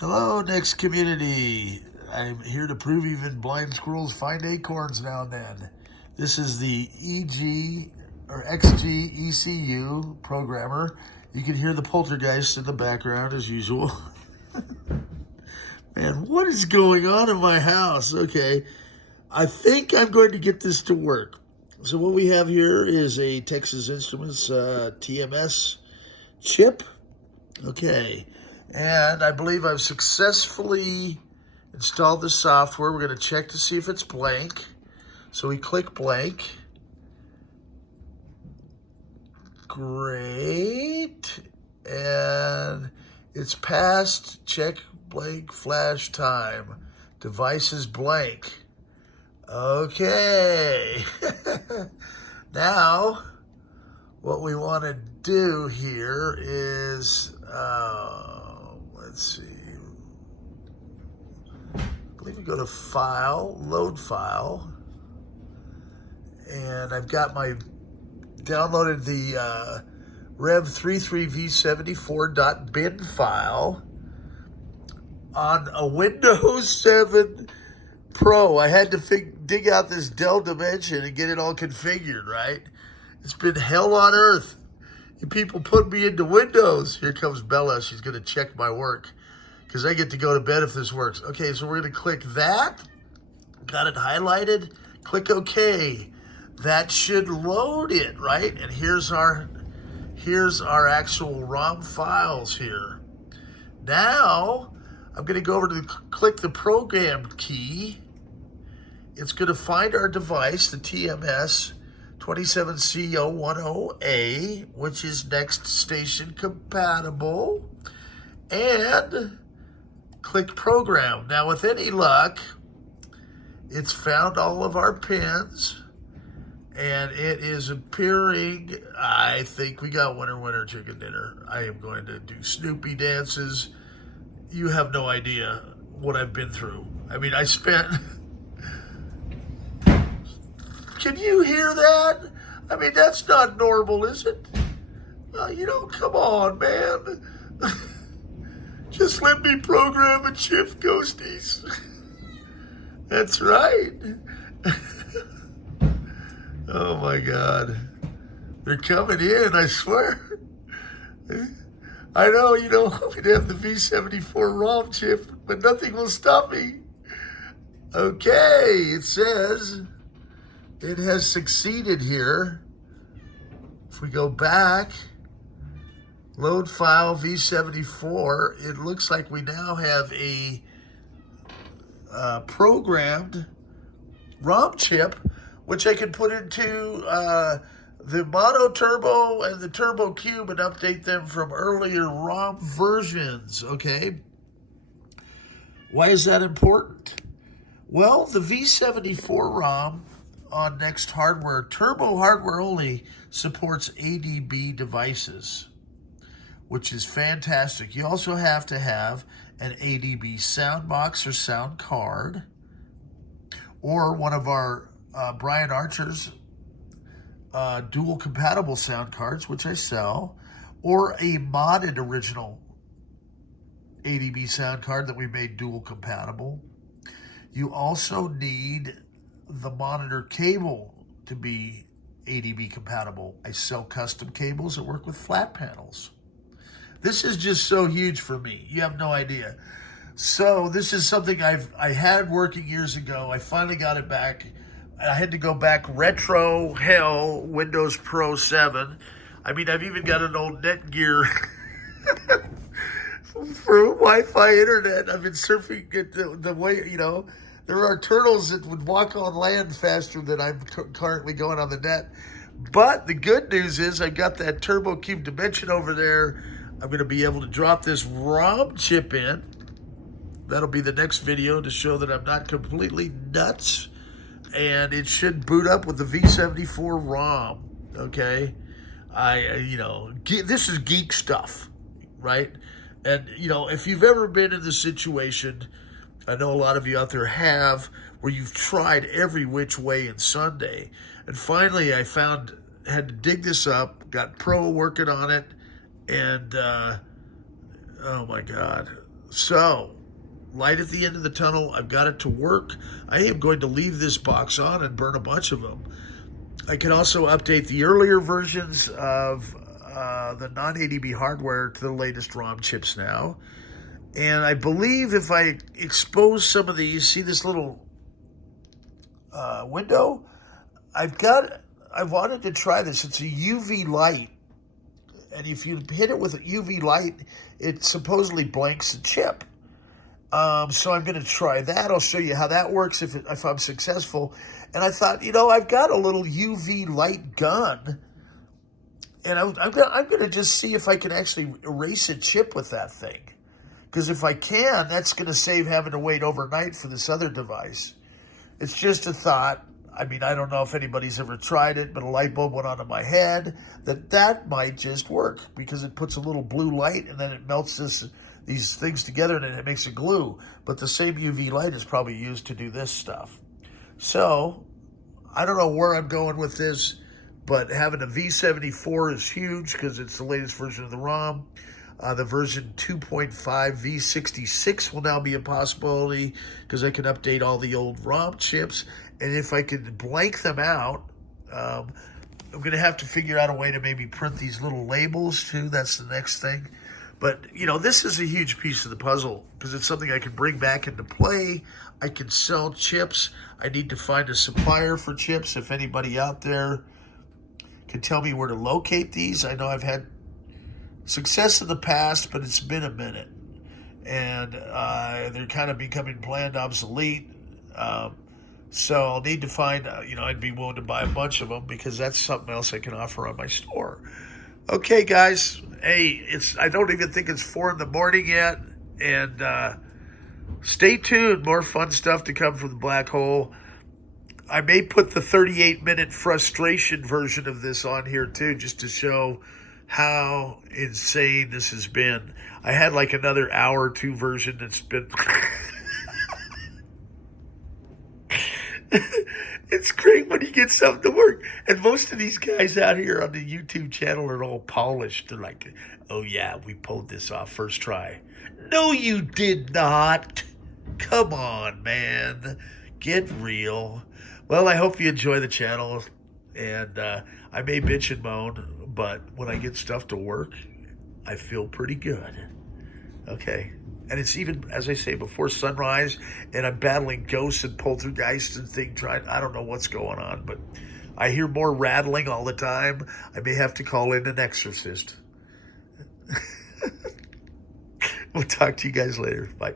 Hello, NeXT community. I'm here to prove even blind squirrels find acorns now and then. This is the XGecu programmer. You can hear the poltergeist in the background as usual. Man, what is going on in my house? Okay, I think I'm going to get this to work. So what we have here is a Texas Instruments TMS chip. Okay, and I believe I've successfully installed the software. We're going to check to see if it's blank. So we click blank. Great. And it's passed. Check blank flash time. Device is blank. Okay. Now, what we want to do here is, let's see. I believe we go to File, Load File, and I've got downloaded the rev33v74.bin file on a Windows 7 Pro. I had to dig out this Dell Dimension and get it all configured, right? It's been hell on earth. You people put me into Windows. Here comes Bella. She's going to check my work because I get to go to bed if this works. Okay, so we're going to click that. Got it highlighted. Click OK. That should load it, right? And here's our actual ROM files here. Now, I'm going to go over to click the program key. It's going to find our device, the TMS 27C010A, which is NeXT station compatible, and click program. Now, with any luck, it's found all of our pins, and it is appearing. I think we got winner, chicken dinner. I am going to do Snoopy dances. You have no idea what I've been through. I mean, I spent... Can you hear that? I mean, that's not normal, is it? Come on, man. Just let me program and shift ghosties. That's right. Oh, my God. They're coming in, I swear. I know, we'd have the V74 ROM chip, but nothing will stop me. Okay, it says... it has succeeded here. If we go back, load file V74, it looks like we now have a programmed ROM chip, which I can put into the Mono Turbo and the Turbo Cube and update them from earlier ROM versions, okay? Why is that important? Well, the V74 ROM on NeXT hardware, Turbo hardware only, supports ADB devices, which is fantastic. You also have to have an ADB sound box or sound card, or one of our Brian Archer's dual compatible sound cards, which I sell, or a modded original ADB sound card that we made dual compatible. You also need the monitor cable to be ADB compatible. I sell custom cables that work with flat panels. This is just so huge for me. You have no idea. So this is something I had working years ago. I finally got it back. I had to go back retro hell, Windows Pro 7. I mean, I've even got an old Netgear for Wi-Fi internet. I've been surfing it the way, there are turtles that would walk on land faster than I'm currently going on the net. But the good news is I've got that Turbo Cube Dimension over there. I'm going to be able to drop this ROM chip in. That'll be the next video to show that I'm not completely nuts. And it should boot up with the V74 ROM, okay? This is geek stuff, right? And, if you've ever been in the situation... I know a lot of you out there have, where you've tried every which way in Sunday. And finally, I had to dig this up, got Pro working on it, and oh my God. So, light at the end of the tunnel. I've got it to work. I am going to leave this box on and burn a bunch of them. I can also update the earlier versions of the non-ADB hardware to the latest ROM chips now. And I believe if I expose some of these, see this little window? I wanted to try this. It's a UV light. And if you hit it with a UV light, it supposedly blanks the chip. So I'm going to try that. I'll show you how that works if I'm successful. And I thought, I've got a little UV light gun. And I'm going to just see if I can actually erase a chip with that thing. Because if I can, that's going to save having to wait overnight for this other device. It's just a thought. I mean, I don't know if anybody's ever tried it, but a light bulb went onto my head that might just work because it puts a little blue light and then it melts these things together and it makes a glue. But the same UV light is probably used to do this stuff. So I don't know where I'm going with this, but having a V74 is huge because it's the latest version of the ROM. The version 2.5 V66 will now be a possibility because I can update all the old ROM chips. And if I can blank them out, I'm going to have to figure out a way to maybe print these little labels too. That's the next thing. But, this is a huge piece of the puzzle because it's something I can bring back into play. I can sell chips. I need to find a supplier for chips. If anybody out there can tell me where to locate these. I know I've had success in the past, but it's been a minute. And they're kind of becoming bland obsolete. So I'll need to find, I'd be willing to buy a bunch of them because that's something else I can offer on my store. Okay, guys. Hey, I don't even think it's 4 in the morning yet. And stay tuned. More fun stuff to come from the black hole. I may put the 38-minute frustration version of this on here too, just to show how insane this has been. I had like another hour or two version that's been... It's great when you get something to work. And most of these guys out here on the YouTube channel are all polished. They're like, oh yeah, we pulled this off first try. No, you did not. Come on, man. Get real. Well, I hope you enjoy the channel. And I may bitch and moan, but when I get stuff to work, I feel pretty good. Okay. And it's even, as I say, before sunrise, and I'm battling ghosts and poltergeists and things. I don't know what's going on, but I hear more rattling all the time. I may have to call in an exorcist. We'll talk to you guys later. Bye.